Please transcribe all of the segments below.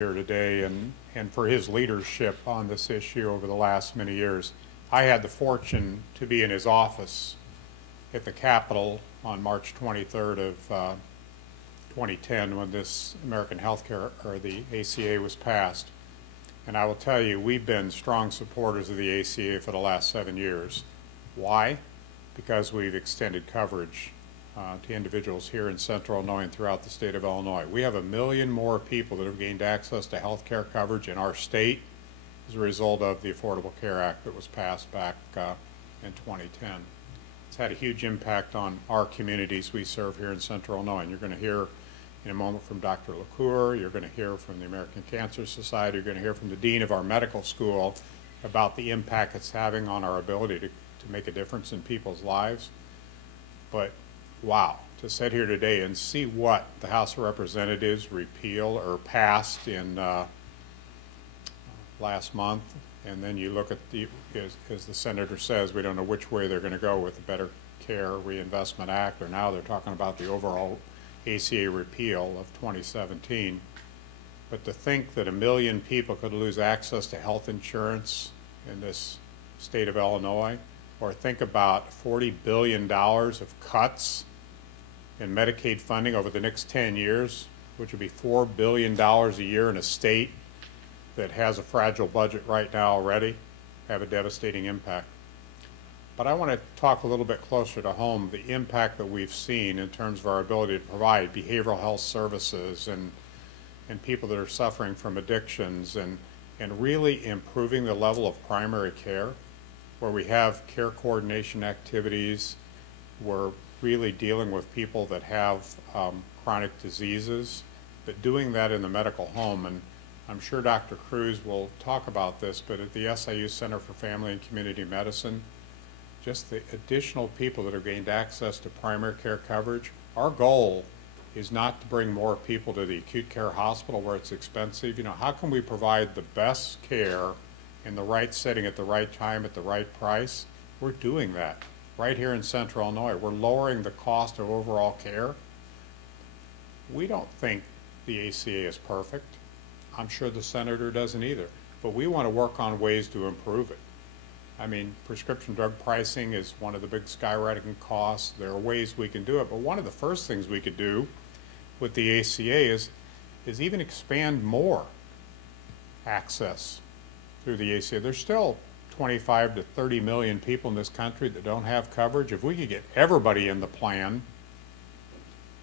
here today and for his leadership on this issue over the last many years. I had the fortune to be in his office at the Capitol on March 23rd of 2010 when this American Healthcare, or the ACA, was passed. And I will tell you, we've been strong supporters of the ACA for the last 7 years. Why? Because we've extended coverage to individuals here in Central Illinois and throughout the state of Illinois. We have 1 million more people that have gained access to health care coverage in our state as a result of the Affordable Care Act that was passed back in 2010. It's had a huge impact on our communities we serve here in Central Illinois, and you're going to hear in a moment from Dr. LaCour, you're going to hear from the American Cancer Society, you're going to hear from the Dean of our medical school about the impact it's having on our ability to make a difference in people's lives. But wow, to sit here today and see what the House of Representatives repealed or passed in last month, and then you look at as the senator says, we don't know which way they're going to go with the Better Care Reinvestment Act, or now they're talking about the overall ACA repeal of 2017. But to think that 1 million people could lose access to health insurance in this state of Illinois, or think about $40 billion of cuts in Medicaid funding over the next 10 years, which would be $4 billion a year in a state that has a fragile budget right now already, have a devastating impact. But I want to talk a little bit closer to home, the impact that we've seen in terms of our ability to provide behavioral health services and people that are suffering from addictions, and really improving the level of primary care, where we have care coordination activities. We're really dealing with people that have chronic diseases, but doing that in the medical home. And I'm sure Dr. Cruz will talk about this, but at the SIU Center for Family and Community Medicine, just the additional people that have gained access to primary care coverage, our goal is not to bring more people to the acute care hospital where it's expensive. You know, how can we provide the best care in the right setting at the right time at the right price? We're doing that right here in Central Illinois. We're lowering the cost of overall care. We don't think the ACA is perfect. I'm sure the senator doesn't either, but we want to work on ways to improve it. I mean, prescription drug pricing is one of the big skyrocketing costs. There are ways we can do it, but one of the first things we could do with the ACA is even expand more access through the ACA. There's still 25 to 30 million people in this country that don't have coverage. If we could get everybody in the plan,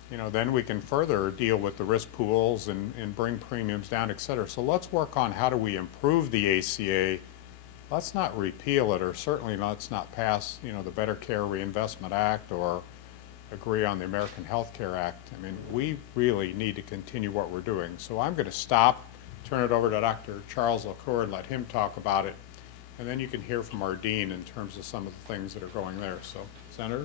you know, then we can further deal with the risk pools and bring premiums down, et cetera. So let's work on how do we improve the ACA. Let's not repeal it, or certainly let's not pass, you know, the Better Care Reinvestment Act or agree on the American Health Care Act. I mean, we really need to continue what we're doing. So I'm going to stop, turn it over to Dr. Charles LaCour and let him talk about it. And then you can hear from our dean in terms of some of the things that are going there. So, Senator.